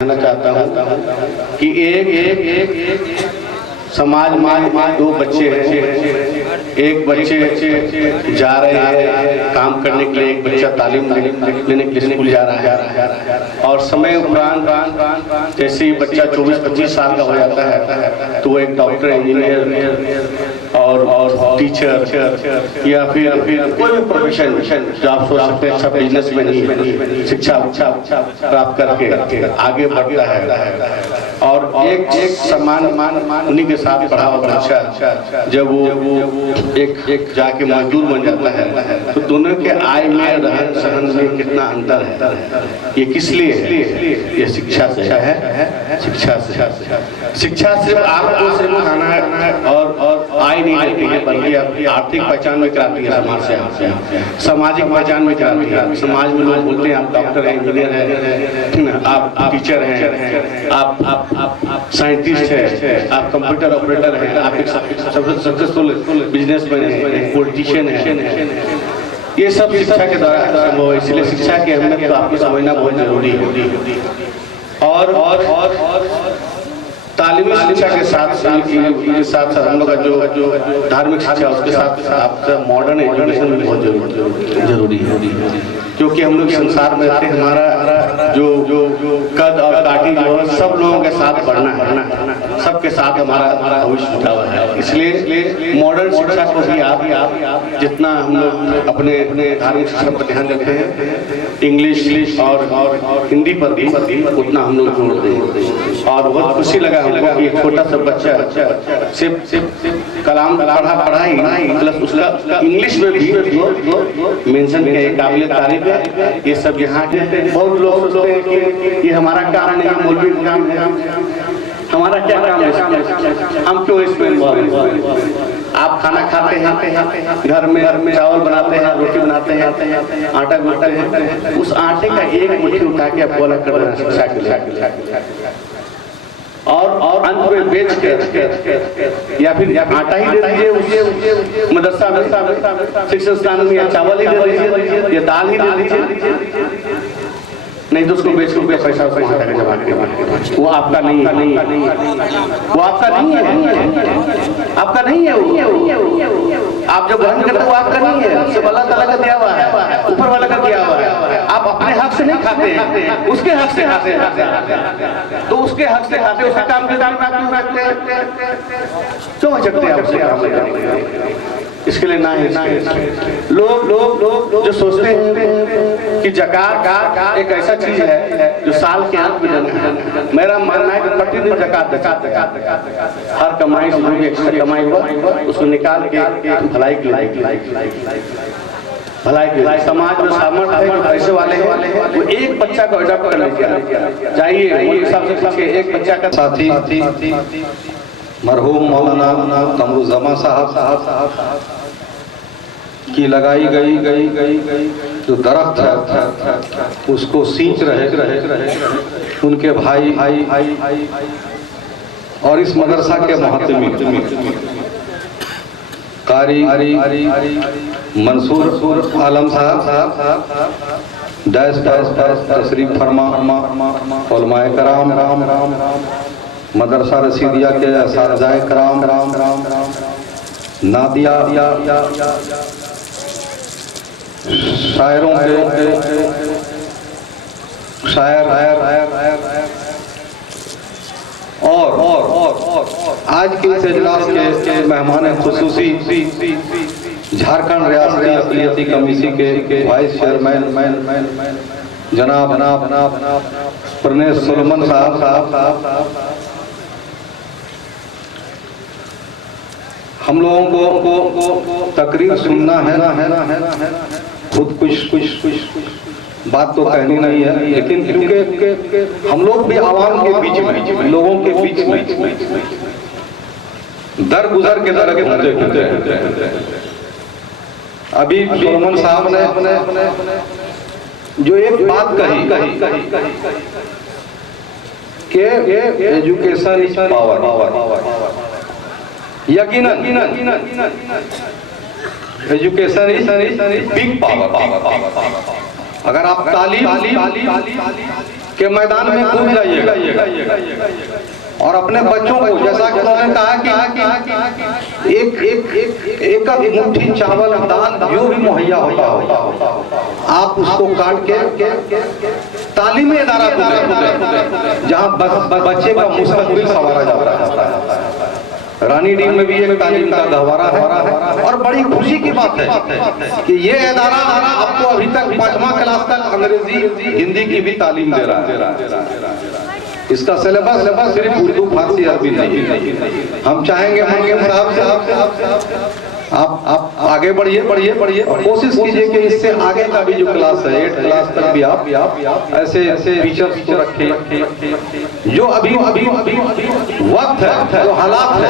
कहना चाहता हूँ कि एक समाज में दो बच्चे हैं। एक बच्चे जा रहे हैं काम करने के लिए, एक बच्चा तालीम लेने के लिए स्कूल जा रहा है। और समय उपरांत जैसे ही बच्चा 24-25 साल का हो जाता है तो वो एक डॉक्टर, इंजीनियर और टीचर या फिर कोई भी प्रोफेशन जो आप सोच सकते हैं, अच्छा बिजनेस में शिक्षा प्राप्त करके आगे बढ़ता है। और एक समान उन्हीं के साथ पढ़ा हुआ बच्चा जब वो एक जाके मजदूर बन जाता है तो दोनों के आय में, रहन सहन में कितना अंतर है। ये किस लिए है? ये शिक्षा से है। शिक्षा सिर्फ आपको सिर्फ खाना और आय नहीं देती है, बल्कि आर्थिक पहचान में कराती है, समाज से सामाजिक पहचान में कराती है। समाज में लोग बोलते हैं आप डॉक्टर हैं, इंजीनियर हैं, आप टीचर हैं, आप साइंटिस्ट है, आप कंप्यूटर ऑपरेटर हैं, आप एक सक्सेसफुल बिजनेसमैन हैं, पॉलिटिशियन है। ये सब शिक्षा के द्वारा संभव है। इसलिए शिक्षा की अहमियत तो आपको समझना बहुत जरूरी है। और तालीमी शिक्षा के साथ हम लोग का जो धार्मिक शिक्षा उसके साथ आपका मॉडर्न एजुकेशन भी बहुत जरूरी है। क्योंकि हम लोग संसार में रहते हैं, हमारा जो कद और काठी जो है सब लोगों के साथ बढ़ना है, सबके साथ हमारा भविष्य जुड़ा हुआ है। इसलिए मॉडर्न शिक्षा को भी आप जितना हम लोग अपने धार्मिक शिक्षा पर ध्यान देते हैं, इंग्लिश और हिंदी पर भी उतना हम लोग जोड़ दें। और बहुत खुशी लगा हमको कि एक छोटा सा बच्चा सिर्फ कलाम पढ़ाई प्लस उसका इंग्लिश में भी मेंशन किया, काबिल तारीफ है। ये सब यहाँ के बहुत लोग सोचते हैं कि ये हमारा काम नहीं, मौलवी का काम है, हमारा क्या काम है, हम क्यों इसमें इन्वॉल्व हैं? आप खाना खाते हैं, घर में चावल बनाते हैं, रोटी बनाते हैं, आटा गूंथते हैं, उस आटे का एक मुट्ठी उठा के आपको अलग कर देना शिक्षा के लिए। और अंत में बेच के या फिर आटा ही दे दीजिए, मदरसा शिक्षण संस्थान में, या चावल ही दे दीजिए या दाल ही दे दीजिए, नहीं तो उसको बेच के पैसा जमा के वो आपका नहीं है, वो आपका नहीं है, आपका नहीं है वो। आप जो ग्रहण करते हो वो आपका नहीं है, सब अल्लाह ताला का दिया हुआ है, ऊपर वाला का दिया हुआ है। आप अपने हक से नहीं खाते हैं, उसके हक से खाते हैं। तो उसके हक से खाते, उसके काम के दाम आप क्यों रखते हैं? क्यों सकते हैं उसके काम में? इसके लिए ना लोग जो सोचते हैं कि ज़कात एक ऐसा चीज है जो साल के अंत में देना है। मेरा मानना है कि प्रतिदिन ज़कात हर कमाई से जो भी एक्स्ट्रा कमाई हुआ उसको निकाल के भलाई के समाज में सामर्थ्य है, जो पैसे वाले हैं वो एक बच्चा को अडॉप्ट कर लीजिए, जाइए एक बच्चा का साथी मरहूम मौलाना कमरुज़्ज़मा साहब की लगाई गई जो दरख्त है उसको सींच रहे उनके भाई और इस मदरसा के मुहतमी कारी मंसूर आलम साहब डैश तशरीफ फरमा, उलमाए कराम मदरसा रसीदिया के असातिज़ाए कराम, नादिया शायरों के शायर और आज के इस इजलास के मेहमान खुसूसी झारखंड रियासती अक़लियती कमेटी के वाइस चेयरमैन जनाब प्रनेश सुलेमान साहब, हम लोगों को तकरीर सुनना है, खुद कुछ बात तो कहनी नहीं है, लेकिन क्योंकि हम लोग भी आवाम के बीच में, लोगों के बीच में दर गुजर के दर घूमते हैं। अभी सुलेमान साहब ने जो एक बात कही कि एजुकेशन इज पावर, यकीनन एजुकेशन इज बिग पावर। अगर आप तालीम कि मैदान में कूद जाइएगा और अपने बच्चों को, जैसा कि उन्होंने कहा कि एक मुट्ठी चावल दाल जो भी मुहैया होता हो आप उसको काट के तालीमी इदारा को दें जहाँ बच्चे का मुस्तकबिल संवारा जाता है। रानीडीह में भी एक तालीम का गहवारा है और बड़ी खुशी की बात है कि ये इदारा आपको अभी तक 5वां क्लास तक अंग्रेजी हिंदी की भी तालीम दे रहा है। इसका सिलेबस सिर्फ उर्दू फारसी अरबी नहीं। हम चाहेंगे हाकिम साहब से आप आगे बढ़िए और कोशिश कीजिए कि इससे आगे का भी जो क्लास है 8 क्लास तक भी आप ऐसे टीचर्स को रखें जो अभी वक्त है, जो हालात है,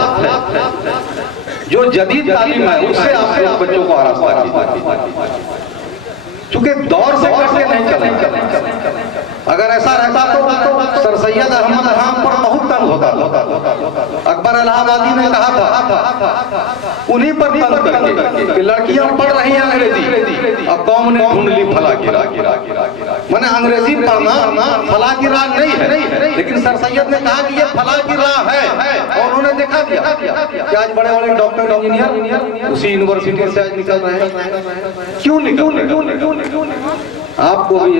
जो जदीद तालीम है उससे आप बच्चों को आरास्ता कीजिए। चूंकि दौर से करके नहीं चले, अगर ऐसा रहता तो सर सैयद अहमद खान पर बहुत तंग होता। अकबर इलाहाबादी ने कहा था उन्हीं पर तंग करके कि लड़कियां पढ़ रही हैं अंग्रेजी और कौम ने ढूंढली फला गिरा। मैंने अंग्रेजी पढ़ना फला की राह नहीं है, लेकिन सर सैयद ने कहा कि ये फला की राह है और उन्होंने देखा दिया कि आज बड़े डॉक्टर इंजीनियर उसी यूनिवर्सिटी से आज निकल रहे हैं। क्यों निकल? आपको भी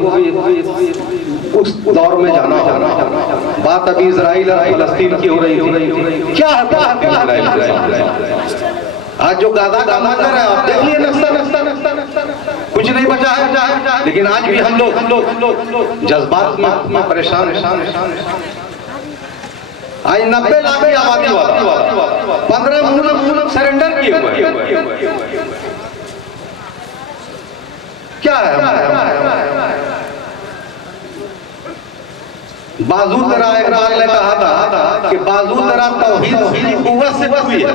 उस दौर में जाना। बात अभी इजराइल और फलस्तीन की हो रही थी। क्या है आज जो गाजा मंजर है आप देखिए, नक्शा कुछ नहीं बचा है। लेकिन आज भी हम लोग जज्बात में परेशान। आज 90 लाख की आबादी वाला 15 मुल्क सरेंडर किए हुए। क्या है बाजू तेरा, इकबाल ने कहा था कि बाजू तेरा तौहीद की कुव्वत से हुई है,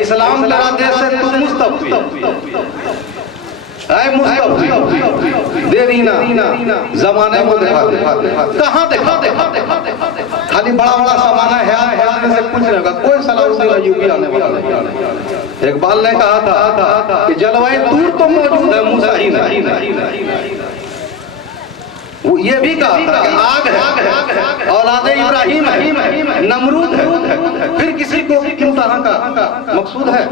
इस्लाम तेरा देश से तू मुस्तफ़ी दे दीना जमाने को दिखा कहाँ दिखा खाली बड़ा सामाना है से कुछ नहीं होगा। कोई सलाहुद्दीन अय्यूबी आने वाला नहीं। इकबाल ने कहा था कि जलवायु दूर तो मौजूद है, मूसा ही नहीं। वो ये भी कहा था कि आग है, औलादे इब्राहिम है, नमरूद है, फिर किसी को किन तरह का मकसूद है।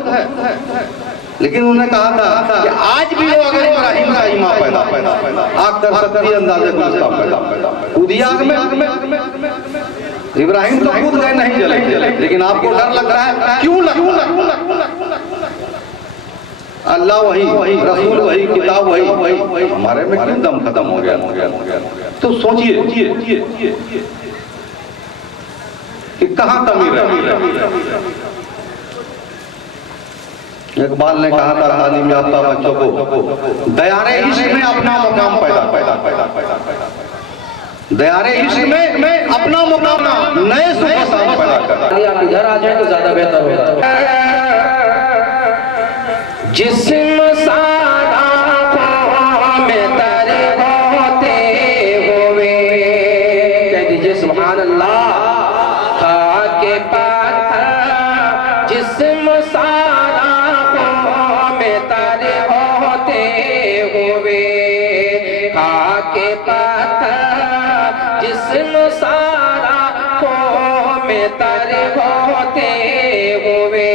लेकिन उन्होंने कहा था कि आज भी वो अगर इब्राहिम का ईमान पैदा आग कर सकती है, अंदाजे पैदा कूदी आग में। इब्राहिम तो कूद गए, नहीं जले, लेकिन आपको डर लग रहा है। क्यों अल्लाह वही, रसूल वही, किताब वही, हमारे में क्यों दम खत्म हो गया? तो सोचिए कि कहाँ कमी रही। इकबाल ने कहा था तालीम याफ्ता बच्चों को दयारे इश्क में अपना मुकाम पैदा दयारे इश्क में अपना मुकाम नए सुबह पैदा कर। आप इधर आ जाए तो ज्यादा बेहतर होगा। जिस्म सारा में तारे होते हुए कह दीजिए सुभान अल्लाह। खाके पाथर जिस्म सारा में तारे होते हुए, खाके पाथर जिस्म सारा में तारे होते हुए,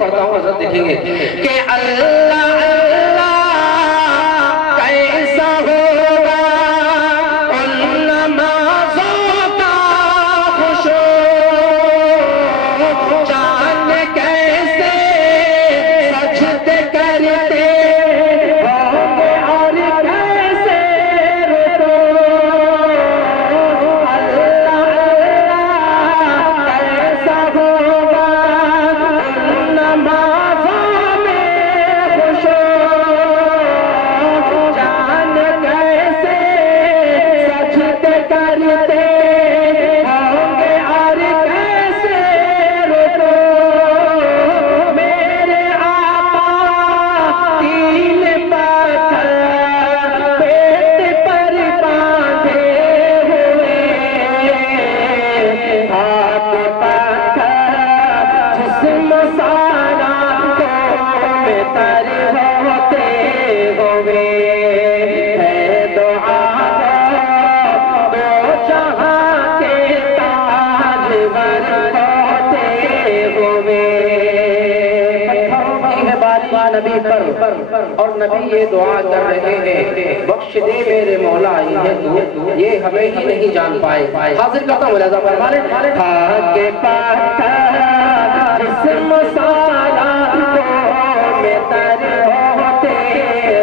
पढ़ता हूँ हज़रत देखेंगे कि अल्लाह कैसा होगा उन नमाज़ों का खुशूर, जान कैसे सजदे करते होंगे और कैसे रुकू। अल्लाह कैसा होगा नमाज़ों में और नबी ये दुआ कर रहे हैं, बख्श दे मेरे मौला इन्हें तू, ये हमें ही नहीं जान पाए। हाजिर करता हूँ मुलाज़ा फरमाने के पाता जिस्म सारा को में तर होते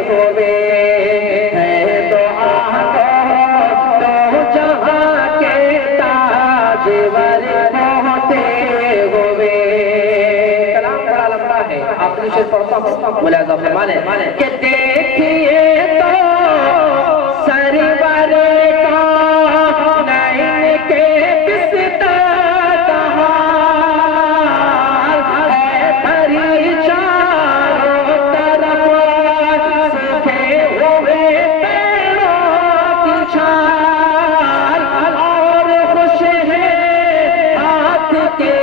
हुए है दुआ तो जहां के ताजवर होते हुए। कलाम बड़ा लंबा है, आखिरी शेर पढ़ता हूँ मुलाज़ा फरमाने कि देखिए तो सरवर का नैन के पिस्ता कहाँ है भरी चारों तरफ सूखे हुए पेड़ों की छाल और खुश है हाथ के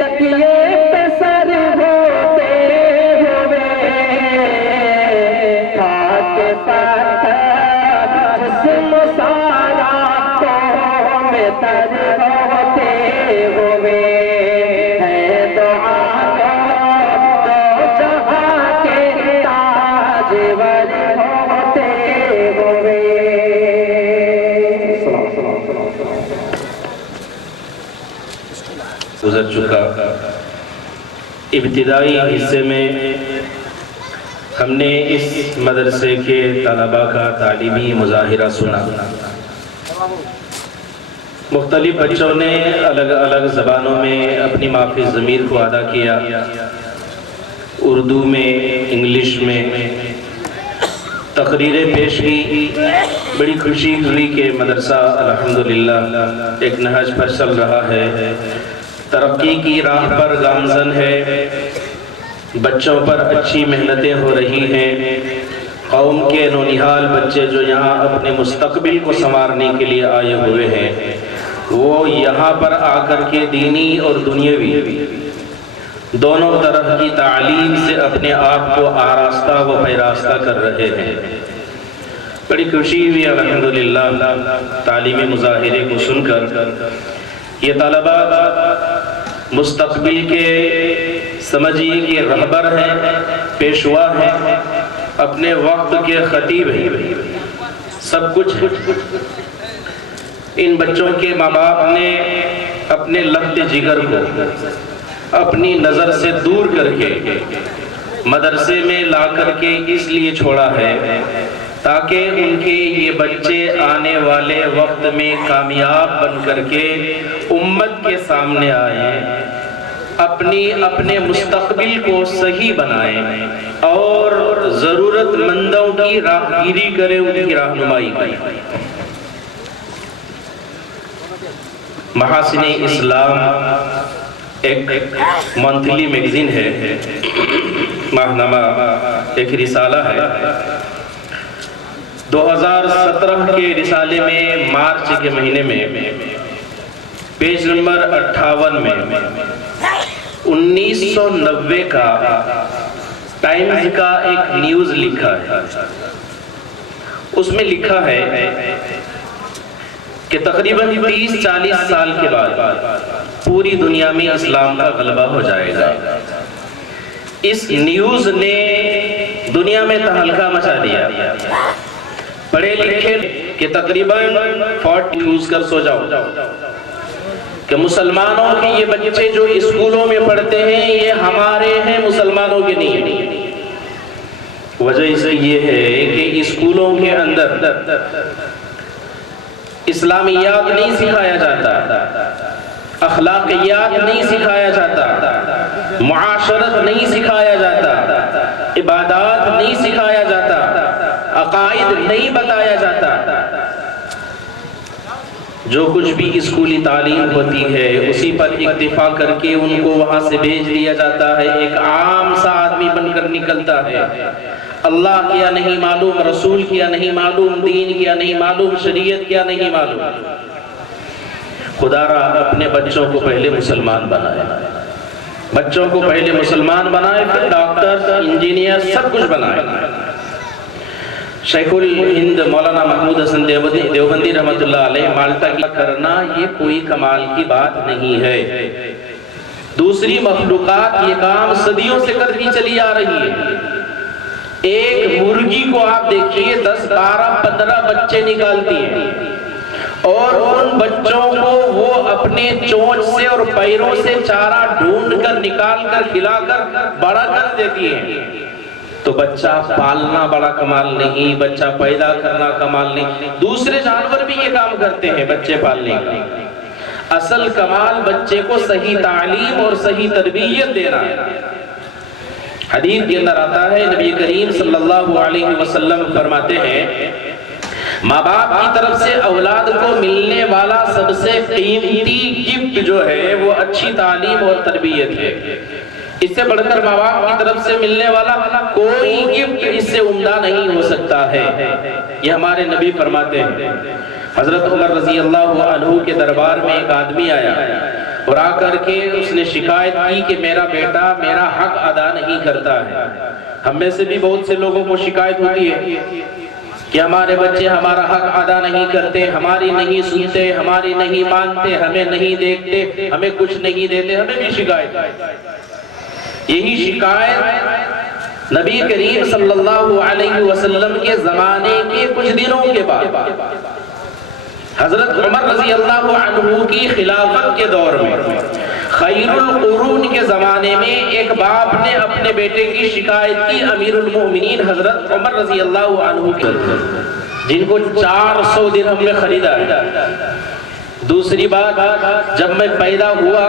तकिए पे सर होते हुए। खाक पत्थर जिस्म सारा तो में तर होते हुए है दुआ तो जहां के ताजवर होते हुए। गुजर चुका इब्तिदाई हिस्से में हमने इस मदरसे के तलबा का तालीमी मुजाहिरा सुना। मुख्तलिफ बच्चों ने अलग अलग ज़बानों में अपनी माफ़ी ज़मीर को अदा किया, उर्दू में, इंग्लिश में तकरीरें पेश की। बड़ी खुशी हुई कि मदरसा अल्हम्दुलिल्लाह एक नहज पर चल रहा है, तरक्की की राह पर गामज़न है, बच्चों पर अच्छी मेहनतें हो रही हैं। कौम के नौनिहाल बच्चे जो यहाँ अपने मुस्तकबिल को संवारने के लिए आए हुए हैं, वो यहाँ पर आकर के दीनी और दुनियावी दोनों तरह की तालीम से अपने आप को आरास्ता व पैरास्ता कर रहे हैं। बड़ी खुशी हुई अल्हम्दुलिल्लाह तालीमी मुजाहिरे को सुनकर। ये तलबा मुस्तकबिल के समझिए कि रहबर हैं, पेशवा हैं, अपने वक्त के खतीब हैं, सब कुछ। इन बच्चों के माँ बाप ने अपने लफ्ज़ जिगर को अपनी नज़र से दूर करके मदरसे में ला करके इसलिए छोड़ा है ताकि उनके ये बच्चे आने वाले वक्त में कामयाब बन करके उम्मत के सामने आए, अपने मुस्तकबिल को सही बनाएं और ज़रूरतमंदों की राहगीरी करें, उनकी रहनुमाई करें। महासिने इस्लाम एक मंथली मैगजीन है, माहनामा एक रिसाला है। 2017 के रिसाले में मार्च के महीने में पेज नंबर 58 में 1990 का टाइम्स का एक न्यूज़ लिखा है। उसमें लिखा है कि तकरीबन 30-40 साल के बाद पूरी दुनिया में इस्लाम का गलबा हो जाएगा। इस न्यूज़ ने दुनिया में तहलका मचा दिया। पढ़े लिखे कि तकरीबन 40 यूज कर सो जाओ कि मुसलमानों के ये बच्चे जो स्कूलों में पढ़ते हैं ये हमारे हैं, मुसलमानों के नहीं। वजह इसे ये है कि स्कूलों के अंदर इस्लामियात नहीं सिखाया जाता, अखलाकियात नहीं सिखाया जाता, मुआशरत नहीं सिखाया जाता, इबादत नहीं सिखाया जाता, अकाइद नहीं बताया जाता। जो कुछ भी स्कूली तालीम होती है उसी पर इक्तिफा करके उनको वहाँ से भेज दिया जाता है। एक आम सा आदमी बनकर निकलता है, अल्लाह क्या नहीं मालूम, रसूल क्या नहीं मालूम, दीन क्या नहीं मालूम, शरीयत क्या नहीं मालूम। खुदारा अपने बच्चों को पहले मुसलमान बनाए, बच्चों को पहले मुसलमान बनाए, फिर डॉक्टर, इंजीनियर सब कुछ बनाए। शेखुल हिंद मौलाना महमूद हसन देवबंदी रहमतुल्लाह अलैह माल्टा की करना ये कोई कमाल की बात नहीं है। दूसरी मखलूकात ये काम सदियों से करती चली आ रही है। एक मुर्गी को आप देखिए 10, 12, 15 बच्चे निकालती है और उन बच्चों को वो अपने चोंच से और पैरों से चारा ढूंढ कर निकाल कर खिलाकर बड़ा कर देती है। तो बच्चा पालना बड़ा कमाल नहीं, बच्चा पैदा करना कमाल नहीं। दूसरे जानवर भी ये काम करते हैं बच्चे पालने का। असल कमाल बच्चे को सही तालीम और सही तरबियत देना है। हदीस के अंदर आता है, नबी करीम सल्लल्लाहु अलैहि वसल्लम फरमाते हैं, माँ बाप की तरफ से औलाद को मिलने वाला सबसे कीमती गिफ्ट जो है वो अच्छी तालीम और तरबियत है। इससे बढ़कर माँ बाप की तरफ से मिलने वाला कोई गिफ्ट इससे उम्दा नहीं हो सकता है। ये हमारे नबी फरमाते हैं। हजरत उमर रजी अल्लाह अन्हु के दरबार में एक आदमी आया और आकर के उसने शिकायत की कि मेरा बेटा मेरा हक अदा नहीं करता है। हम में से भी बहुत से लोगों को शिकायत होती है कि हमारे बच्चे हमारा हक अदा नहीं करते, हमारी नहीं सुनते, हमारी नहीं मानते, हमें नहीं देखते, हमें कुछ नहीं देते। हमें भी शिकायत, यही शिकायत नबी करीम सल्लल्लाहु अलैहि वसल्लम के जमाने के कुछ दिनों के बाद हजरत उमर रजी अल्लाह अन्हु की खिलाफत के दौर में खैरुल कुरून के जमाने में एक बाप ने अपने बेटे की शिकायत की अमीरुल मोमिनीन हजरत उमर रजी अल्लाह अन्हु के, जिनको 400 दिरहम में खरीदा है। दूसरी बात, जब मैं पैदा हुआ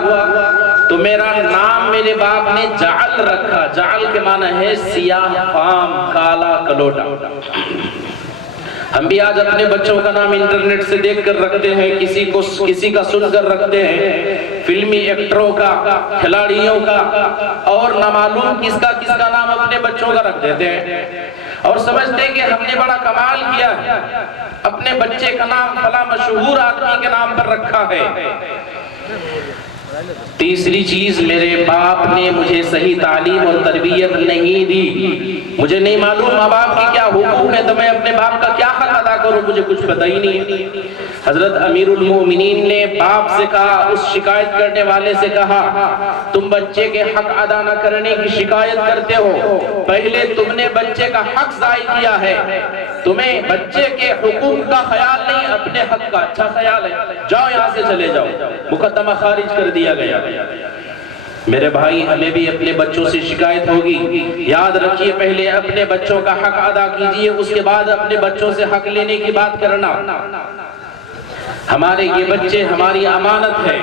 तो मेरा नाम मेरे बाप ने जाल रखा। जाल के माना है सियाह फाम, काला कलोटा। हम भी आज अपने बच्चों का नाम इंटरनेट से देखकर रखते हैं, किसी का सुनकर रखते हैं, फिल्मी एक्टरों का, खिलाड़ियों का, और ना मालूम किसका नाम अपने बच्चों का रख देते हैं और समझते हैं कि हमने बड़ा कमाल किया है, अपने बच्चे का नाम फला मशहूर आदमी के नाम पर रखा है। तीसरी चीज, मेरे बाप ने मुझे सही तालीम और तरबियत नहीं दी। मुझे नहीं मालूम माँ बाप की क्या हुकूक है, तो मैं अपने बाप का क्या हक अदा करूं, मुझे कुछ पता ही नहीं। हजरत अमीरुल मोमिनीन ने बाप से कहा, उस शिकायत करने वाले से कहा, तुम बच्चे के हक अदा न करने की शिकायत करते हो, पहले तुमने बच्चे का हक ज़ाय किया है, तुम्हें बच्चे के हुकूक का ख्याल नहीं, अपने हक का अच्छा ख्याल है, जाओ यहाँ से चले जाओ। मुकदमा खारिज कर दिया गया। मेरे भाई, हमें भी अपने बच्चों से शिकायत होगी। याद रखिए, पहले अपने बच्चों का हक अदा कीजिए, उसके बाद अपने बच्चों से हक लेने की बात करना। हमारे ये बच्चे हमारी अमानत है,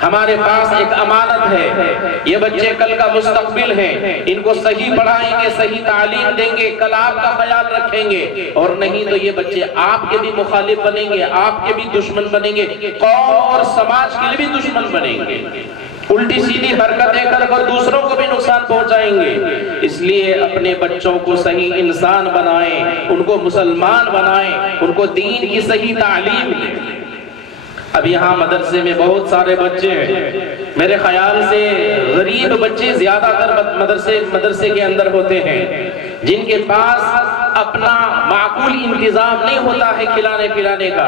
हमारे पास एक अमानत है। ये बच्चे कल का मुस्तकबिल हैं, इनको सही पढ़ाएंगे, सही तालीम देंगे, कल आपका ख्याल रखेंगे। और नहीं तो ये बच्चे आपके भी मुखालिफ बनेंगे, आपके भी दुश्मन बनेंगे, कौम और समाज के लिए भी दुश्मन बनेंगे, उल्टी सीधी हरकतें कर दूसरों को भी नुकसान पहुंचाएंगे। इसलिए अपने बच्चों को सही इंसान बनाएं, उनको मुसलमान बनाएं, उनको दीन की सही तालीम दें। अब यहाँ मदरसे में बहुत सारे बच्चे हैं, मेरे ख्याल से गरीब बच्चे ज्यादातर मदरसे के अंदर होते हैं, जिनके पास अपना माकूल इंतजाम नहीं होता है खिलाने पिलाने का।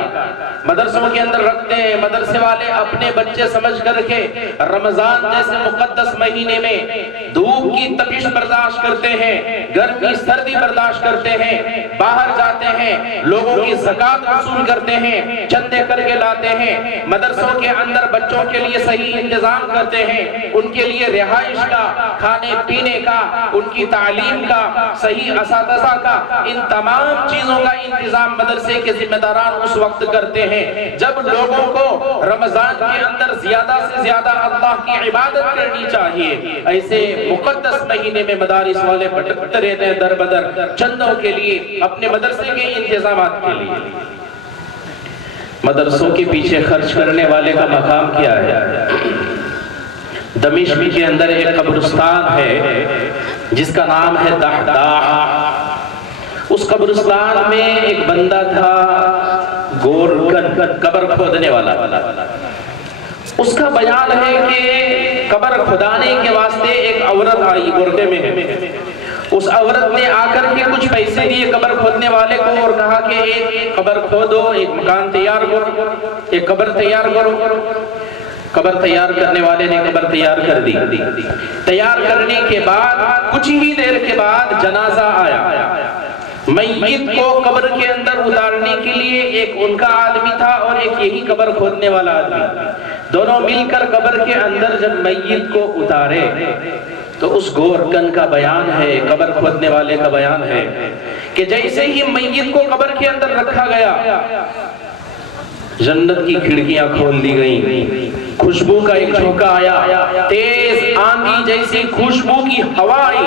मदरसों के अंदर रखते हैं, मदरसे वाले अपने बच्चे समझ करके रमजान जैसे मुकद्दस महीने में धूप की तपिश बर्दाश्त करते हैं, गर्मी सर्दी बर्दाश्त करते हैं, बाहर जाते हैं, लोगों की ज़कात वसूल करते हैं, चंदे करके लाते हैं, मदरसों के अंदर बच्चों के लिए सही इंतजाम करते हैं, उनके लिए रिहाइश का, खाने पीने का, उनकी तालीम का, सही असातिज़ा का, इन तमाम चीजों का इंतजाम मदरसे के जिम्मेदारान उस वक्त करते हैं जब लोगों को रमजान के अंदर ज्यादा से ज्यादा अल्लाह की इबादत करनी चाहिए। ऐसे मुकद्दस महीने में मदारिस वाले भटकते रहते हैं दर बदर चंदों के लिए, अपने मदरसे के इंतजाम के लिए। मदरसों के पीछे खर्च करने वाले का मकाम क्या है? दमिश्क के अंदर एक कब्रिस्तान है जिसका नाम है दहदाह। उस कब्रिस्तान में एक बंदा था, गोरकन, कब्र खोदने वाला। उसका बयान है कि कब्र खुदाने के वास्ते एक औरत आई, गोरके में है। उस औरत ने आकर के कुछ पैसे दिए कब्र खोदने वाले को और कहा कि एक कब्र खोदो, एक मकान तैयार करो, एक कब्र तैयार करो। कब्र तैयार करने वाले ने कब्र तैयार कर दी। तैयार करने के बाद कुछ ही देर के बाद जनाजा आया। मय्यत को कब्र के अंदर उतारने के लिए एक उनका आदमी था और एक यही कब्र खोदने वाला आदमी, दोनों मिलकर कब्र के अंदर जब मय्यत को उतारे तो उस गोरकन का बयान है, कब्र खोदने वाले का बयान है कि जैसे ही मय्यत को कब्र के अंदर रखा गया, जन्नत की खिड़कियां खोल दी गई, खुशबू का एक झोंका आया, तेज आंधी जैसी खुशबू की हवा आई।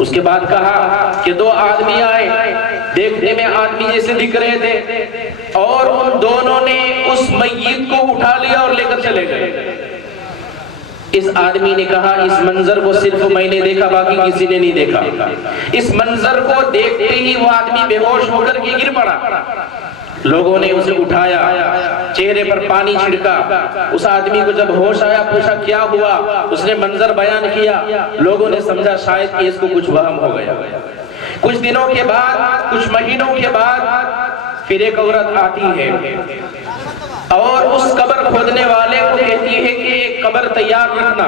उसके बाद कहा कि दो आदमी आए, देखने में आदमी जैसे दिख रहे थे, और उन दोनों ने उस मय्यत को उठा लिया और लेकर चले गए। इस आदमी ने कहा इस मंजर को सिर्फ मैंने देखा, बाकी किसी ने नहीं देखा। इस मंजर को देखते ही वो आदमी बेहोश होकर के गिर पड़ा। लोगों ने उसे उठाया, चेहरे पर पानी छिड़का। उस आदमी को जब होश आया, पूछा क्या हुआ, उसने मंजर बयान किया। लोगों ने समझा शायद कि इसको कुछ वहम हो गया। कुछ दिनों के बाद, कुछ महीनों के बाद फिर एक औरत आती है और उस कब्र खोदने वाले को कहती है कि एक कब्र तैयार रखना।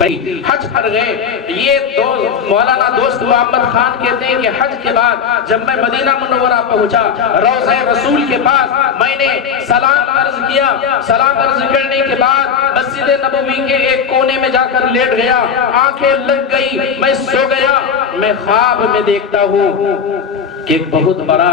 भाई हज पर गए, ये मौलाना दोस्त मोहम्मद खान कहते हैं कि हज के बाद जब मैं मदीना मुनव्वरा पहुंचा, रोज़े रसूल के पास मैंने सलाम अर्ज किया। सलाम अर्ज करने के बाद मस्जिद नबवी के एक कोने में जाकर लेट गया, आंखें लग गई, मैं सो गया। मैं ख्वाब में देखता हूँ कि एक बहुत बड़ा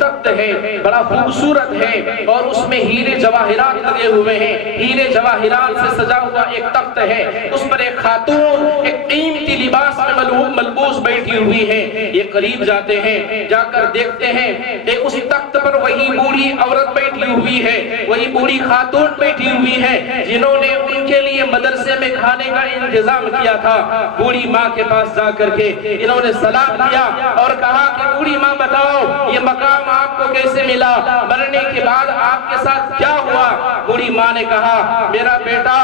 तख्त है, बड़ा खूबसूरत है, और उसमें हीरे जवाहिरात लगे हुए हैं। हीरे जवाहिरात से सजा हुआ एक तख्त है, उस पर एक खातून एक कीमती लिबास में मलबूस बैठी हुई है। ये करीब जाते हैं, जाकर देखते हैं कि उस तख्त पर वही बूढ़ी औरत बैठी हुई है, वही बूढ़ी खातून बैठी हुई है जिन्होंने उनके लिए मदरसे में खाने का इंतजाम किया था। बूढ़ी माँ के पास जाकर के इन्होंने सलाम किया और कहा कि बूढ़ी माँ बताओ ये मकाम आपको कैसे मिला, मरने के बाद आपके साथ क्या हुआ। बूढ़ी माँ ने कहा मेरा बेटा,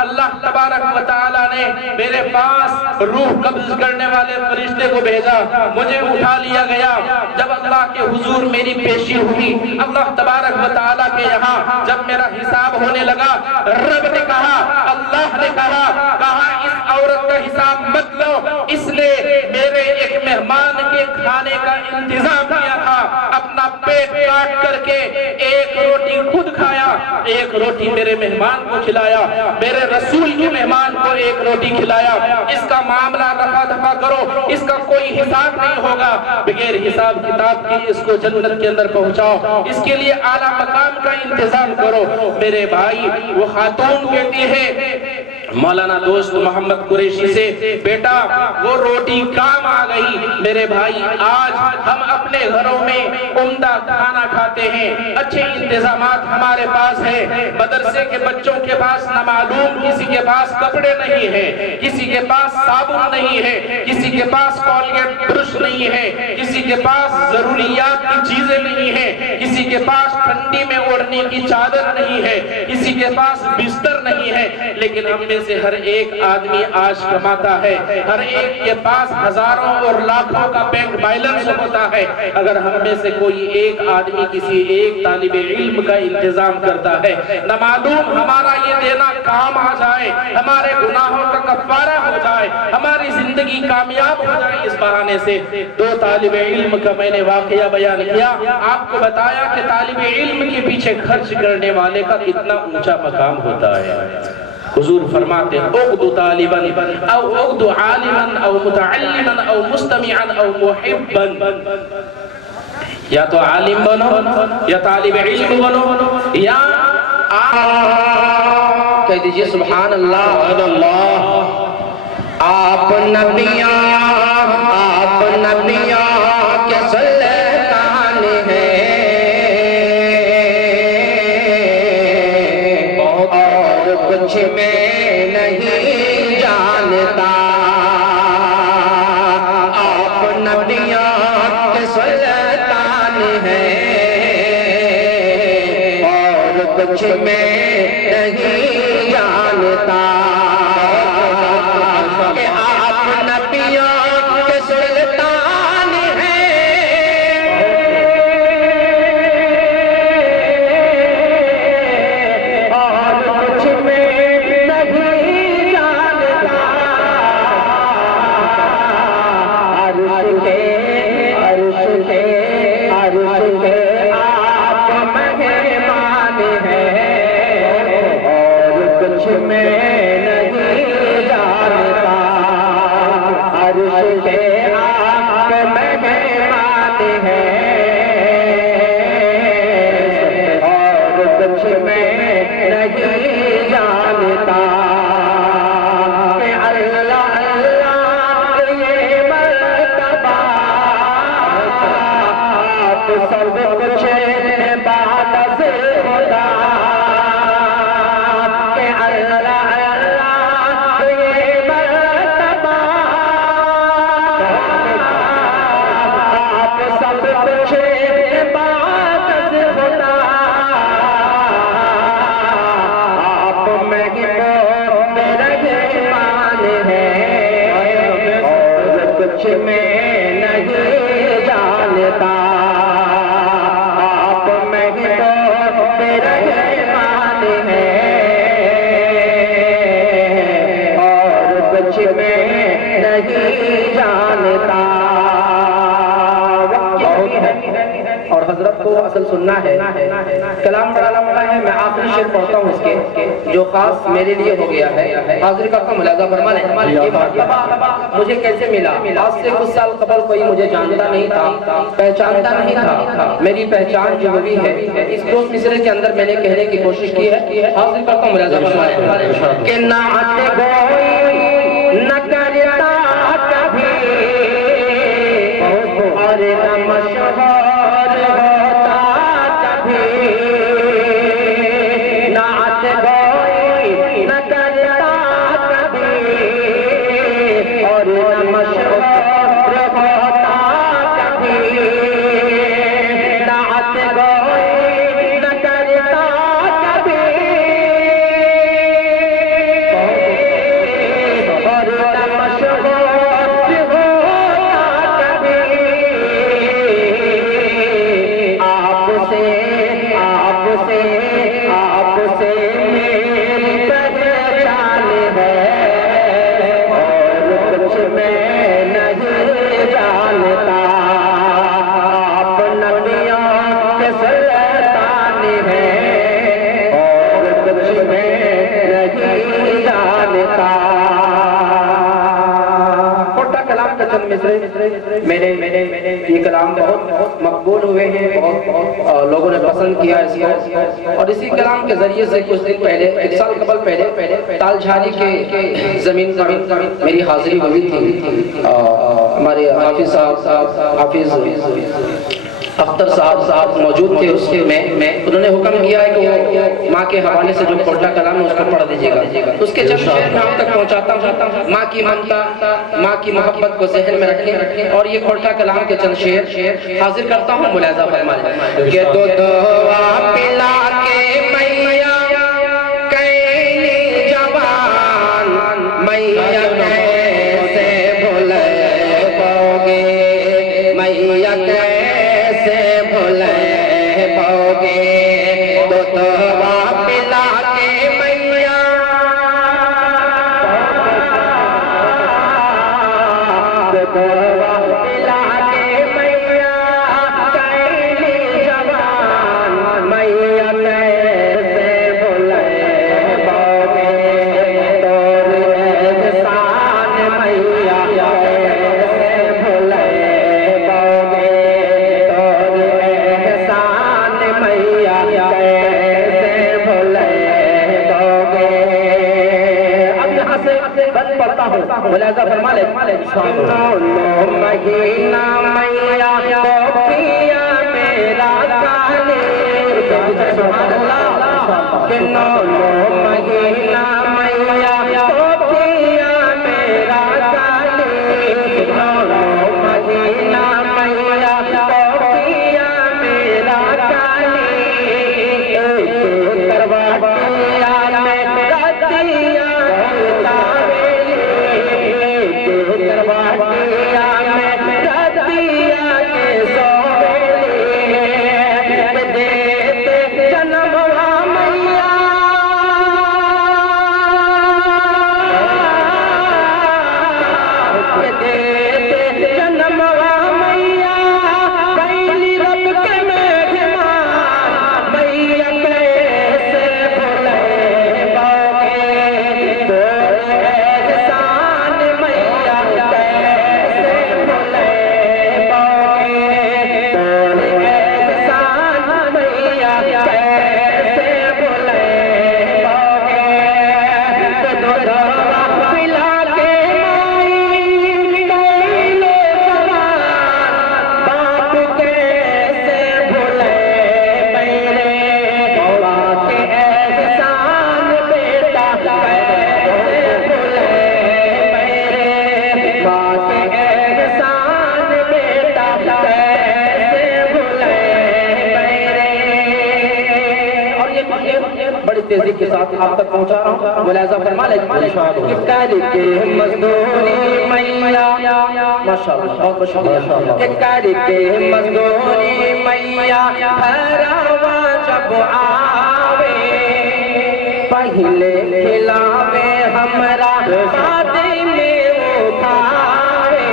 अल्लाह तबारक व तआला ने मेरे पास रूह कब्ज करने वाले फरिश्ते को भेजा, मुझे उठा लिया गया। जब अल्लाह के हुजूर मेरी पेशी हुई, अल्लाह तबारक व तआला के यहाँ जब मेरा हिसाब होने लगा, रब ने कहा, अल्लाह ने कहा इस औरत का हिसाब मत लो, इसने मेरे एक मेहमान के खाने का इंतजाम किया था, अपना पेट काट करके एक रोटी खुद खाया, एक रोटी मेरे मेहमान को खिलाया, मेरे रसूल के मेहमान को एक रोटी खिलाया। इसका मामला रफा दफा करो, इसका कोई हिसाब नहीं होगा, बगैर हिसाब किताब के इसको जन्नत के अंदर पहुंचाओ, इसके लिए आला मकाम का इंतजाम करो। मेरे भाई वो खातून कहती है मौलाना दोस्त मोहम्मद कुरैशी से, बेटा वो रोटी काम आ गई। मेरे भाई आज हम अपने घरों में उम्दा खाना खाते हैं, अच्छे इंतजामात हमारे पास है, मदरसे के बच्चों के पास न मालूम किसी के पास कपड़े नहीं है, किसी के पास साबुन नहीं है, किसी के पास कॉलगेट ब्रश नहीं है, किसी के पास जरूरियात की चीजें नहीं है, किसी के पास ठंडी में ओढ़ने की चादर नहीं है, किसी के पास बिस्तर नहीं है। लेकिन हम में से हर एक आदमी आज कमाता है, हर एक के पास हजारों और लाखों का बैंक बैलेंस होता है। अगर हम में से कोई एक आदमी किसी एक तालिबे इल्म का इंतजाम करता है, न मालूम हमारा ये देना काम आ जाए, हमारे गुनाहों का कफ़ारा हो जाए, हमारी जिंदगी कामयाब हो जाए। इस बहाने से दो तालिबे इल्म का मैंने वाकया बयान किया, आपको बताया कि तालिबे इल्म के पीछे खर्च करने वाले का कितना ऊंचा मकाम होता है। हुजूर फरमाते हैं उक़्दु तालिबन औ उक़्दु आलिमन औ मुतअल्लिमन औ मुस्तमिअन औ मुहिब्बन, या तो आलिम बनो या तालिब इल्म बनो या कह दीजिए सुभान अल्लाह। आप नबियां के सुल्तान हैं, और कुछ मैं नहीं जानता। आप नबियां के सुल्तान हैं, और कुछ मैं नहीं जानता। आप नबियों के सुल्तान हैं, आप मेहमान हैं और कुछ मैं नहीं जानता। अर्श के आप मेहमान हैं और कुछ मैं नहीं जानता। सब कुछ बात से होता के अल्लाह अल्लाह ये मर्तबा आप सब कुछ बात से होता। आप मेहमान हैं और कुछ मैं नहीं जानता। और हजरत को असल सुनना है। कलाम बड़ा लंबा है, मैं आखिरी शेर पढ़ता हूँ इसके जो खास मेरे लिए हो गया है। हाजिर करता हूँ मुलाजा फरमा लें। ये मर्तबा मुझे कैसे मिला? आज से कुछ साल कबल कोई मुझे जानता नहीं था, पहचानता नहीं था। मेरी पहचान जो हुई है इस दोस्त मिसरे के अंदर मैंने कहने की कोशिश की है। हाजिर करता हूँ मुलाजा फरमा लें कि नात कोई न करता कभी और न मशहूर होता कभी। नात कोई न करता कभी और न मशहूर होता कभी। नात कोई न करता कभी और न मशहूर होता कभी। आपसे मेरी पहचान है और कुछ मैं नहीं जानता। आप नबियों के सुल्तान हैं और कुछ मैं नहीं जानता। छोटा कलाम का चंद मिसरे मेरे ये कलाम बहुत मकबूल हुए हैं, बहुत लोगों ने पसंद किया इसको। और इसी कलाम के जरिए से कुछ दिन पहले, एक साल कबल पहले तालझारी के जमीन मेरी हाजिरी हुई थी। हमारे हाफिज साहब हाफिज अख्तर साहब मौजूद थे उसके में उन्होंने हुक्म किया है कि वो माँ के हवाले से जो खोटा कलाम है उसको पढ़ दीजिएगा। उसके जब शेर में आप तक पहुँचाता हूँ, माँ की ममता माँ की मोहब्बत को ज़हन में रखें और ये खोटा कलाम के चंद शेर हाजिर करता हूँ। मुलाजा फरमा लें कि दो दुआ पिला के मैया कैनी जवान मैया कैसे भूले पाओगे, मैया कैसे भूले पाओगे। दो दुआ पिला के मैया दो दुआ पिला के मैया कैनी जवान मैया कैसे भूले पाओगे। तोर एहसान मैया कैसे भूले पाओगे। तोर एहसान मैया कैसे भूले पाओगे। अब यहाँ से बंद पढ़ता हूँ, मुलाजा फरमा ले। महीना मैया तो पिया मेरा काले कि नो महीना मैया तो पिया मेरा काले। नो महीना मैया तो पिया मेरा काले। करवाटिया में रतिया करवाटिया में रतिया तेजी के साथ आप तक पहुंचा रहा हूँ। मुलाजा फरमा लें कि करके मजदूरी मैया, माशाअल्लाह, बहुत बहुत शुक्रिया, कि करके मजदूरी मैया हरावा जब आवे, पहले खिलावे हमरा बाद में उठावे।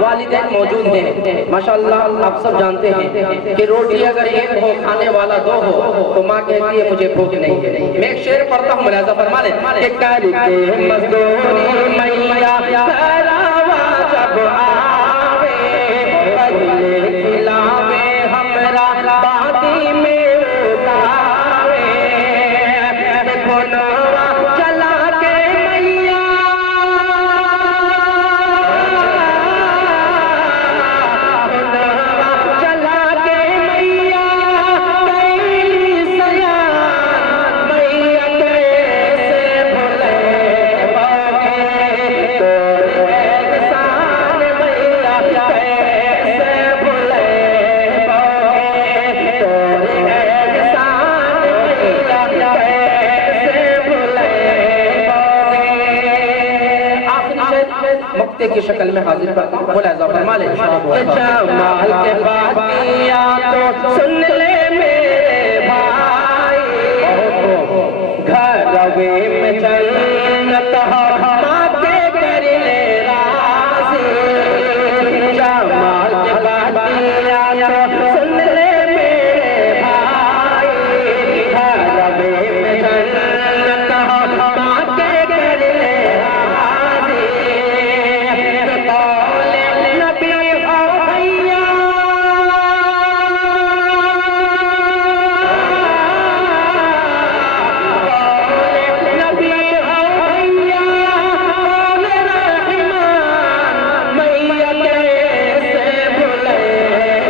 वालिदैन मौजूद हैं माशाअल्लाह, आप सब जानते हैं कि रोटी अगर एक हो खाने वाला दो हो तो माँ कहती है मुझे भूख नहीं है। मैं एक शेर पढ़ता हूँ, मुलाजा फरमा लें कि करके मजदूरी मैया हरावा जब आवे, पहले खिलावे हमरा बाद में उठावे। चला के मैया चला के मैया कैली सयान, मैया कैसे भूले बागे तोरे एहसान, मैया कैसे भूले बागे तोरे एहसान, मैया कैसे भूले बागे। आखिरी शेर मुक्ते की शक्ल में हाजिर करता हूँ, मुलाजा फरमा लें कि जमाल के बाद किया तो सुन ले मेरे भाई, घरवे में जन्नत माँ के कर ले राज़ी। जमाल के बाद किया तो सुन ले मेरे भाई, घरवे में जन्नत माँ के कर ले राज़ी। नबी और भैया नबी और भैया रहमान, मैया कैसे भूले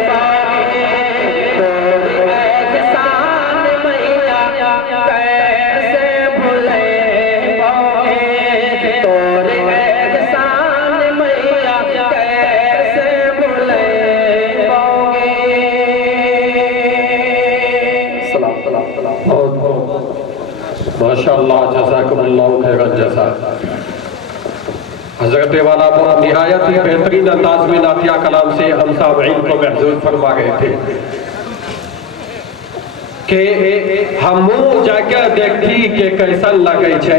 बागे तोरे एहसान, मैया कैसे भूले बागे तोरे एहसान, मैया कैसे भूले बागे। सलाम सलाम सलाम। माशाअल्लाह, जज़ाकुमुल्लाह खैरन जज़ा। हज़रत वाला निहायत ही बेहतरीन अंदाज में नातिया कलाम से हम सामईन को महसूस फरमा गए थे कि हम जाके देखती के कैसन लगे छे।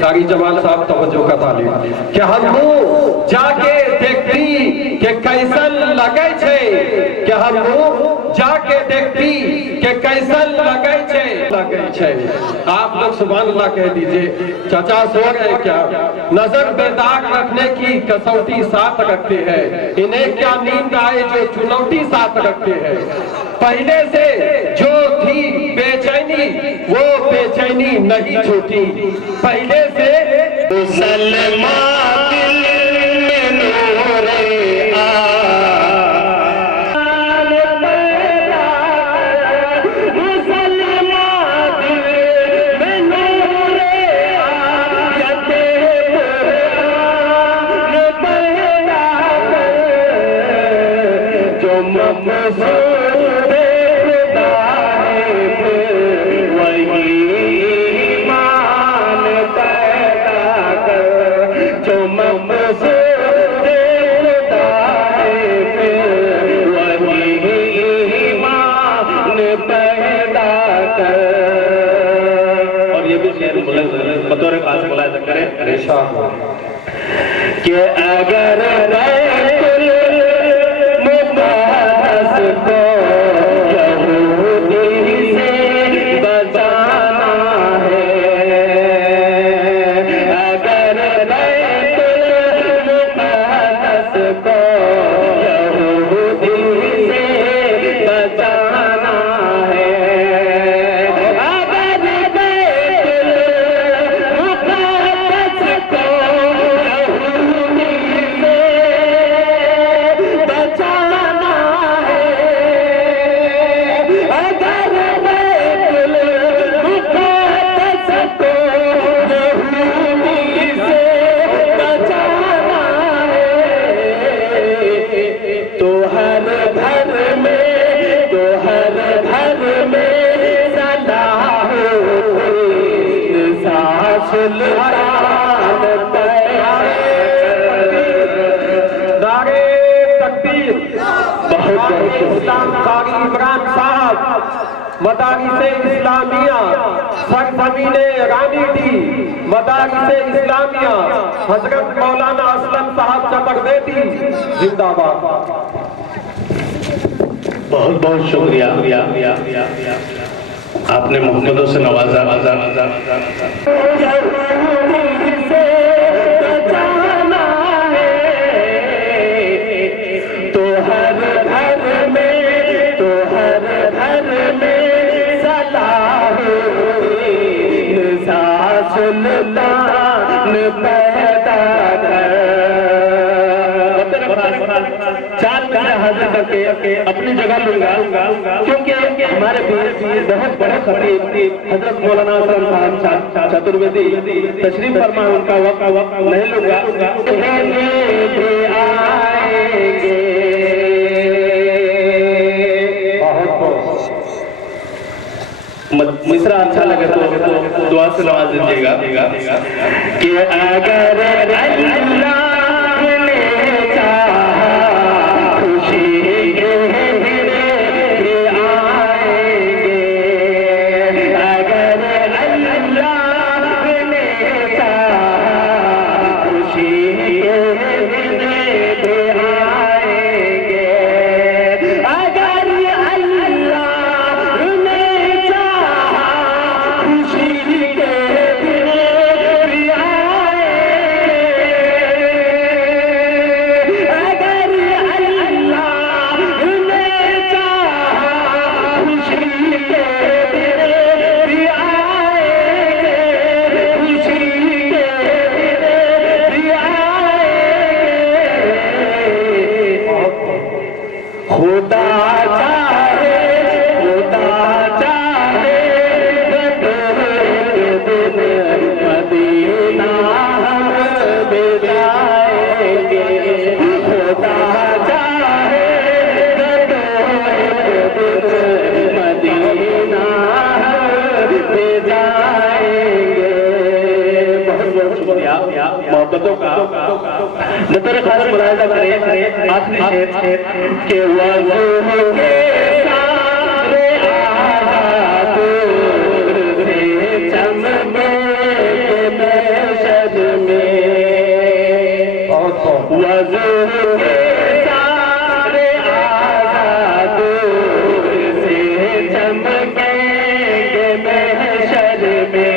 कारी जमाल साहब तवज्जो का तालीम कि हम जाके देखती के कैसन लगे छे, कि हम जाके देखती के कैसन लगे छे। आप लोग सुभान अल्लाह कह दीजिए। चाचा सो गए क्या? नजर बेदाग रखने की कसौटी साथ रखते हैं, इन्हें क्या नींद आए जो चुनौती साथ रखते हैं। पहले से जो थी बेचैनी वो बेचैनी नहीं छूटी, पहले से मुसलमान दिल में नूरे आ। बतौर खास मुलाज़ा करें कि अगर बैतुल मुक़द्दस को यहूदी से बचाना है, अगर बैतुल मुक़द्दस को यहूदी से बचाना है, अगर बैतुल मुक़द्दस को यहूदी से तकदीर बहुत इस्लाम कारी इमरान साहब मदारिसे इस्लामिया सरजमीने रानी दी मदारिसे इस्लामिया हजरत मौलाना असलम साहब चतुर्वेदी जिंदाबाद। बहुत बहुत शुक्रिया, आपने मोहम्मदों से नवाजा। तो हर घर में सलाह सुल्तान पैदा कर। चार में हाजिर करके अपनी जगह लूंगा क्योंकि हमारे बहुत बड़े खतीब हजरत मौलाना असलम साहब चतुर्वेदी तशरीफ फरमा, उनका वक्त नहीं लूंगा। मिसरा अच्छा लगे तो दुआ से नवाज दीजिएगा कि अगर अल्लाह ने चाहा खुशी के आएंगे, अगर अल्लाह ने चाहा खुशी के आएंगे, अगर अल्लाह ने चाहा खुशी के खुदा चाहे मदीना हम भेजाएंगे, खुदा चाहे मदीना हम भेजाएंगे। बहुत बहुत शुक्रिया मोहब्बतों का। नज़र खास मुलाहिजा करें आखिरी शेर के वज़ू के सारे आज़ाद से चमके महशर में, वज़ू के सारे आज़ाद से चमके महशर में।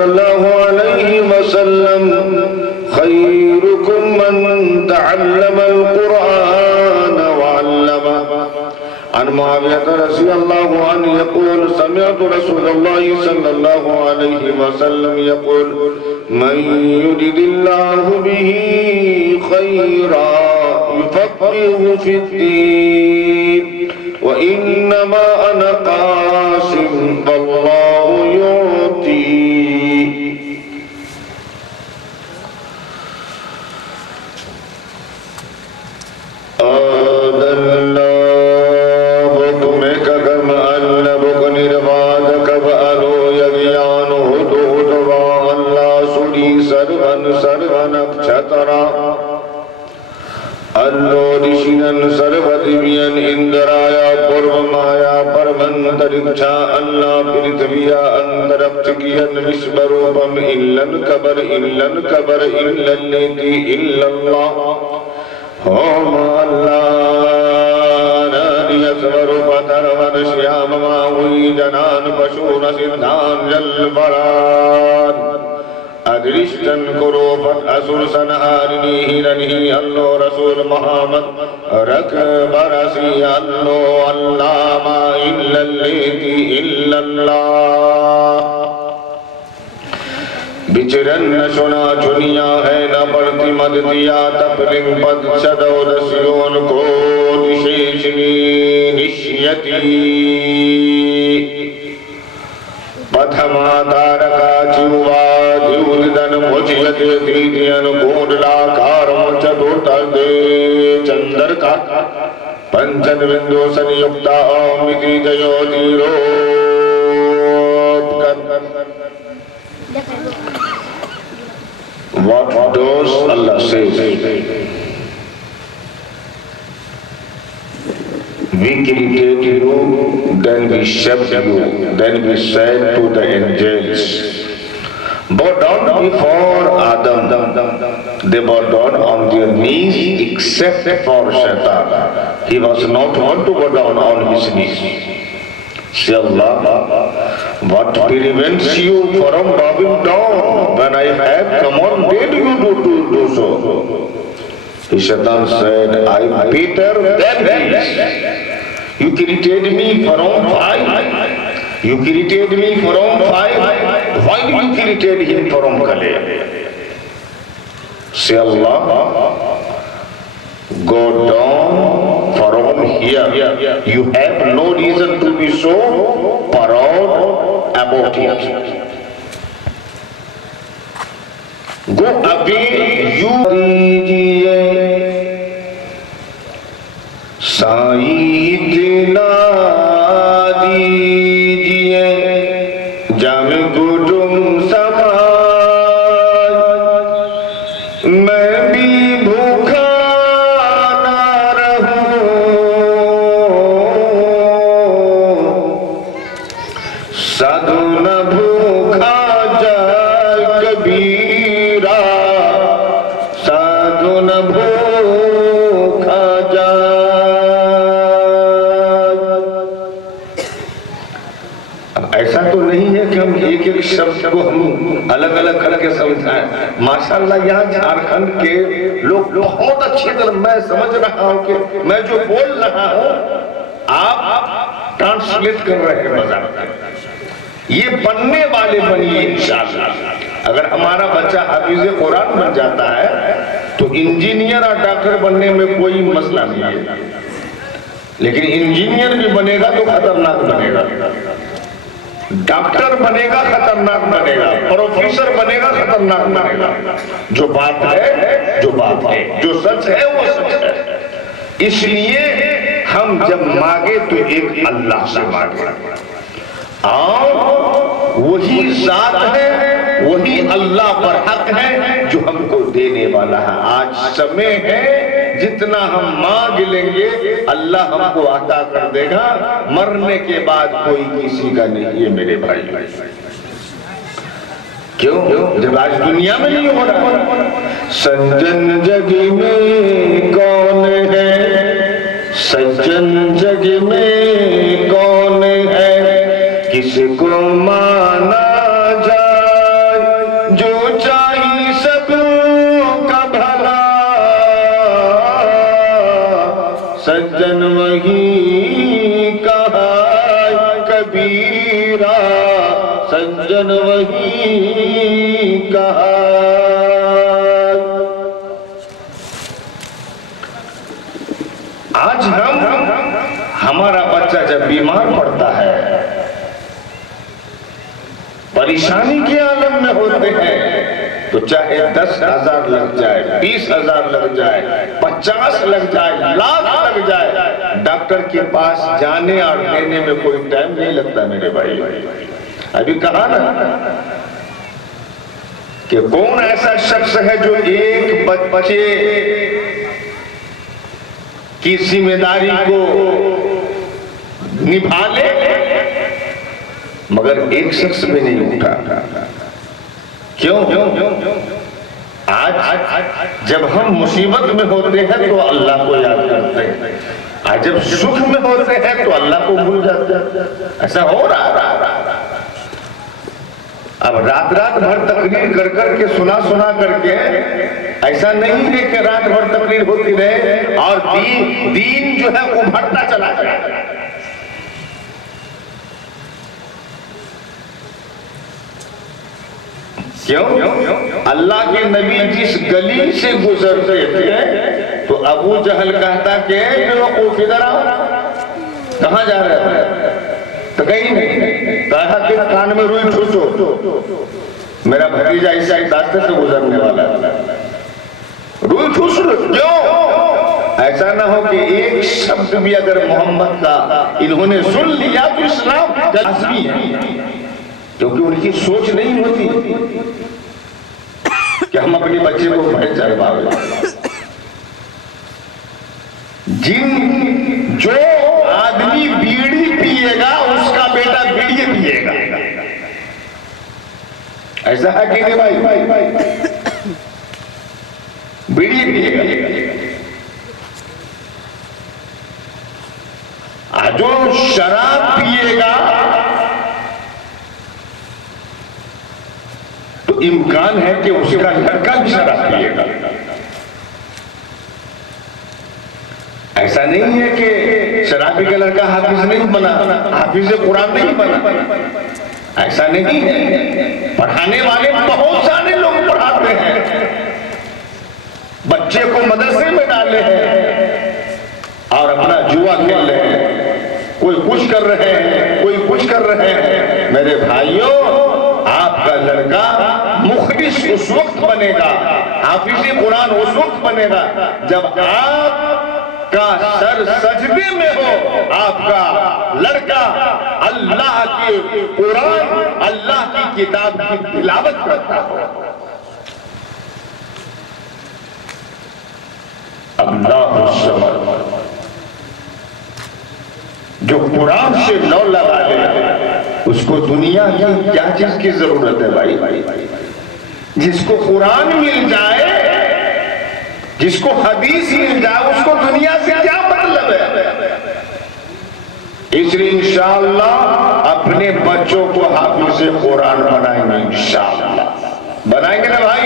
सल्लल्लाहु अलैहि वसल्लम खैरुकुम मन तअल्लमल कुरान व अल्लमह। अन मुआवियह रज़ियल्लाहु अन्हु यक़ूल समिअतु रसूलल्लाह सल्लल्लाहु अलैहि वसल्लम यक़ूल मन युरिदिल्लाहु बिही खैरा युफ़क़्क़िहु फ़िद्दीन व इन्नमा अना क़ासिम वल्लाहु युती। अल्लोदिशिनन सर्वदिव्यन इंद्राया पूर्वमाया परमंतरिक्षा अल्लाह पृथ्विया अंतरिक्षकियन विश्वरूपम इल्लन कबर इल्लल्लेति इल्लल्लाह होम अल्लाह नादिय स्वरूप तरवन श्याम माहुई जनान पशून सिद्धान जलबरान अदृष्टन कुरोपत असुर सनहारिनी हिरनी अल्लो रसूल मोहम्मद रख बरसी अल्लो अल्लामा इल्लल्लेति इल्लल्लाह। बिचरन न सुना चुनिया है न पड़ती मद दिया तपलिंग पद सदौरसियोन को विशेषणी निश्यति पथमा तारका चिवा द्युदन मुझयते दीदियन गोंडलाकार चतुर्थे चंदर का पंचन बिंदु संयुक्ता ओमिति जयोतिरो। What does Allah say? We created you, then we shaped you, then we said to the angels, bow down before Adam. They bowed down on their knees except for Shaitan. He was not one to bow down on his knees. Say Allah, what prevents you from bowing down when I have commanded you to do so? Shaitan said, I am better than this. You created me from fire. You created me from fire. Why you created him from clay? Say Allah, go down from here. You have no reason to be so proud about it. Go away, you दीजिए साईं ना दीजिए जम कुटुम समाज मैं भी भूखा ना रहूं साधु न भूखा जाए कबीरा साधु न भूखा जाए। ऐसा तो नहीं है कि हम एक एक शब्द को हम अलग अलग करके समझाएं। माशाल्लाह यहाँ झारखंड के लोग बहुत अच्छे तरह मैं समझ रहा हूँ कि मैं जो बोल रहा हूँ आप ट्रांसलेट कर रहे हैं बाजार। ये बनने वाले बनिए इंशाअल्लाह। अगर हमारा बच्चा हाफिज़ कुरान बन जाता है तो इंजीनियर और डॉक्टर बनने में कोई मसला नहीं है, लेकिन इंजीनियर भी बनेगा तो खतरनाक बनेगा, डॉक्टर बनेगा खतरनाक बनेगा, प्रोफेसर बनेगा खतरनाक बनेगा। जो बात है जो सच है वो सच है। इसलिए हम जब मांगे तो एक अल्लाह से मांगे और वही जात है, वही अल्लाह पर हक है जो हमको देने वाला है। आज समय है जितना हम मांग लेंगे अल्लाह हमको अता कर देगा, मरने के बाद कोई किसी का नहीं है मेरे भाई। क्यों? जब आज दुनिया में नहीं हो रहा। सज्जन जग में कौन है, सज्जन जग में कौन है, किसको माना जाए जो चाही सब का भला, सज्जन वही कहा कबीरा, सज्जन वही कहा। आज हमारा बच्चा जब बीमार पड़ता है, परेशानी के आलम में होते हैं, तो चाहे 10,000 लग जाए, 20,000 लग जाए, 50 लग जाए, लाख लग जाए, डॉक्टर के पास जाने और देने में कोई टाइम नहीं लगता मेरे भाई। अभी कहा ना कि कौन ऐसा शख्स है जो एक बच्चे की जिम्मेदारी को निभा ले, मगर एक शख्स भी नहीं उठा। क्यों? आज जब हम मुसीबत में होते हैं तो अल्लाह को याद करते हैं, आज जब सुख में होते हैं तो अल्लाह को भूल जाते हैं। ऐसा हो रहा। अब रात भर तकरीर कर करके सुना करके, ऐसा नहीं है कि रात भर तकरीर होती रहे और दीन जो है उभरता चला जाए। क्यों? अल्लाह के नबी जिस गली से गुजरते थे तो अबू जहल कहता कि बेवकूफ इधर आओ, कहां जा रहे हैं? तो कहीं नहीं, कहा कि कान में रुई ठूसो, मेरा भतीजा इस रास्ते से गुजरने वाला है, रुई ठूस लो। क्यों? ऐसा ना हो कि एक शब्द भी अगर मोहम्मद का इन्होंने सुन लिया तो इस्लाम लाज़मी है, क्योंकि उनकी सोच नहीं होती कि हम अपने बच्चे को भय चढ़वावे। जो आदमी बीड़ी पिएगा उसका बेटा बीड़ी पिएगा, ऐसा है कि नहीं भाई? बीड़ी पिएगा। जो शराब पिएगा तो इम्कान है कि उसका लड़का भी शराब पिएगा। ऐसा नहीं है कि शराबी का लड़का हाफिज नहीं बना, हाफिज कुरान नहीं बना, ऐसा नहीं है। पढ़ाने वाले बहुत सारे लोग पढ़ाते हैं, बच्चे को मदरसे में डाले हैं और अपना जुआ खेल रहे हैं, कोई कुछ कर रहे हैं, कोई कुछ कर रहे हैं। मेरे भाइयों, आपका लड़का मुखलिस उस वक्त बनेगा, हाफिज कुरान उस वक्त बनेगा जब आपका सर सजदे में हो, आपका लड़का अल्लाह के कुरान, अल्लाह की किताब की तिलावत करता हो। अल्लाह समद, जो कुरान से लौ लगा दे उसको दुनिया की क्या चीज की जरूरत है भाई? जिसको कुरान मिल जाए, जिसको हदीस मिल जाए, उसको दुनिया से क्या मतलब है? इसलिए इंशाअल्लाह अपने बच्चों को हाफिज़ कुरान बनाएंगे, इंशाअल्लाह बनाएंगे ना भाई,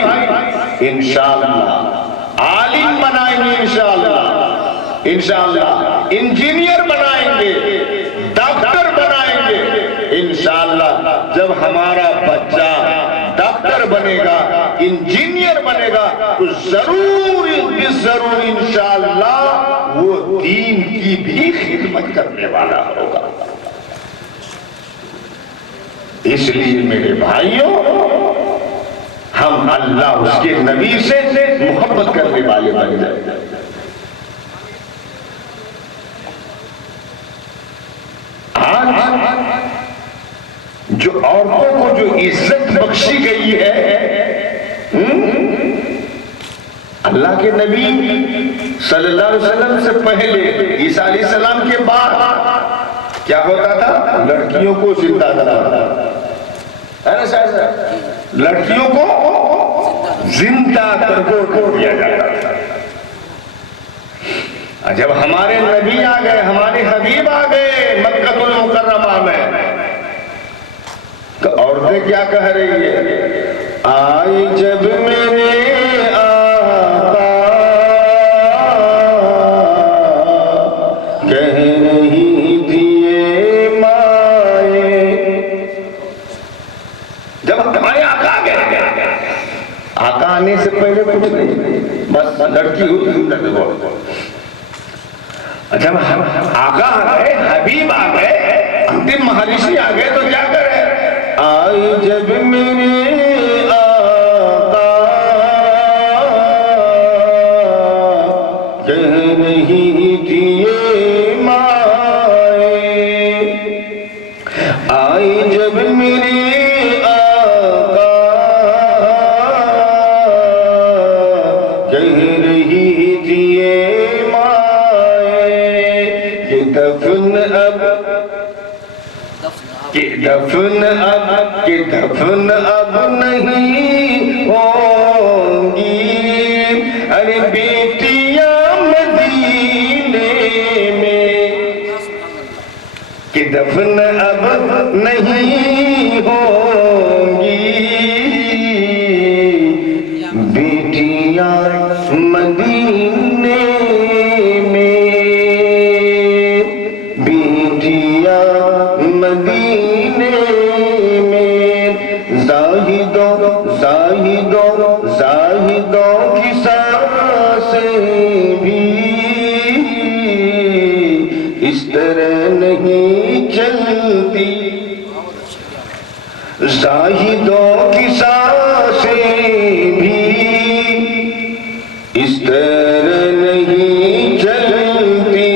इंशाअल्लाह आलिम बनाएंगे, इंशाअल्लाह इंजीनियर बनाएंगे, डॉक्टर बनाएंगे इंशाअल्लाह। जब हमारा बच्चा डॉक्टर बनेगा, इंजीनियर बनेगा तो जरूर इंशाअल्लाह वो दीन की भी खिदमत करने वाला होगा। इसलिए मेरे भाइयों, हम अल्लाह उसके नबी से मोहब्बत करने वाले बन जाए। आज जो औरतों को जो इज्जत बख्शी गई है, अल्लाह के नबी सल्लल्लाहु अलैहि वसल्लम से पहले, ईसा अलैहिस्सलाम के बाद क्या होता था? लड़कियों को जिंदा करता है ना साहब, लड़कियों को जिंदा करके दिया जाता था। जब हमारे नबी आ गए, हमारे हबीब आ गए मक्कतुल मुकर्रमा में, तो औरतें क्या कह रही है? आए जब मेरे आका कह रही थी ये माए, जब हमारे आका आ गए, आका आने से पहले कुछ नहीं, बस लड़की हुई। जब आका आ गए, हबीब आ गए, अंतिम महर्षि आ गए, तो क्या करे? आए जब मेरे आका कह रही थी ये माए, आए जब मेरे आका कह रही थी ये माए, कि दफन अब नहीं होंगी, अरे बेटियां मदीने में, कि दफन अब नहीं होंगी, बेटियां मदीने में, बेटियां मदीने में, जाहिदों की सांसें भी इस तरह नहीं चलती, जाहिदों की सांसें भी इस तरह नहीं चलती।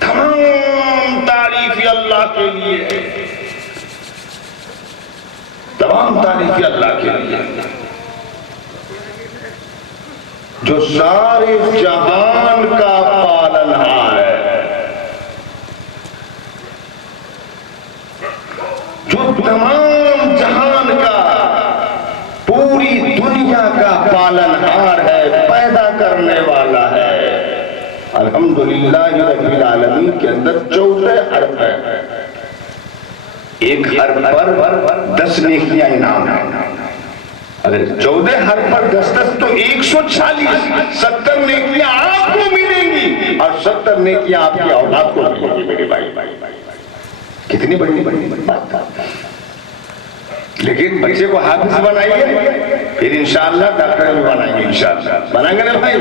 तमाम तारीफ अल्लाह के लिए, तमाम तारीफ अल्लाह के लिए, जो सारे जहान का पालनहार है, जो तमाम जहान का, पूरी दुनिया का पालनहार है, पैदा करने वाला है। अल्हम्दुलिल्लाह रब्बिल आलमीन के अंदर 14 हर्फ है, एक हर्फ पर 10 नेकियां इनाम है। अगर 14 हर्फ पर 10-10 तो 140, 70 नेकियां आपको मिलेंगी और 70 नेकियां आपकी औलाद को मिलेंगी। मेरे भाई, कितनी बड़ी बात। लेकिन बच्चे को हाफिज बनाइए, फिर इंशाअल्लाह डॉक्टर भी बनाएंगे, इंशाअल्लाह बनाएंगे ना भाई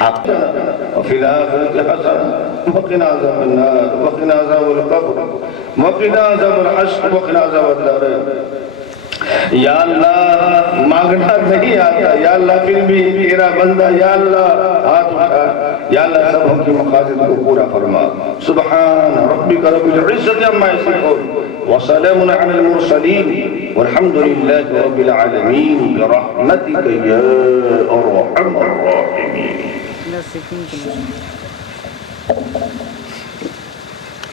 आप। या अल्लाह, मांगना नहीं आता, या अल्लाह फिर भी तेरा बंदा, या अल्लाह हाथ उठा, या अल्लाह सबों की मकासद को पूरा फरमा। सुब्हान रब्बिका रब्बिल इज्जति अम्मा यसिफून व सलामुन अलल मुरसलीन वल्हम्दुलिल्लाहि रब्बिल आलमीन बिरहमतिका या अरहमर राहिमीन।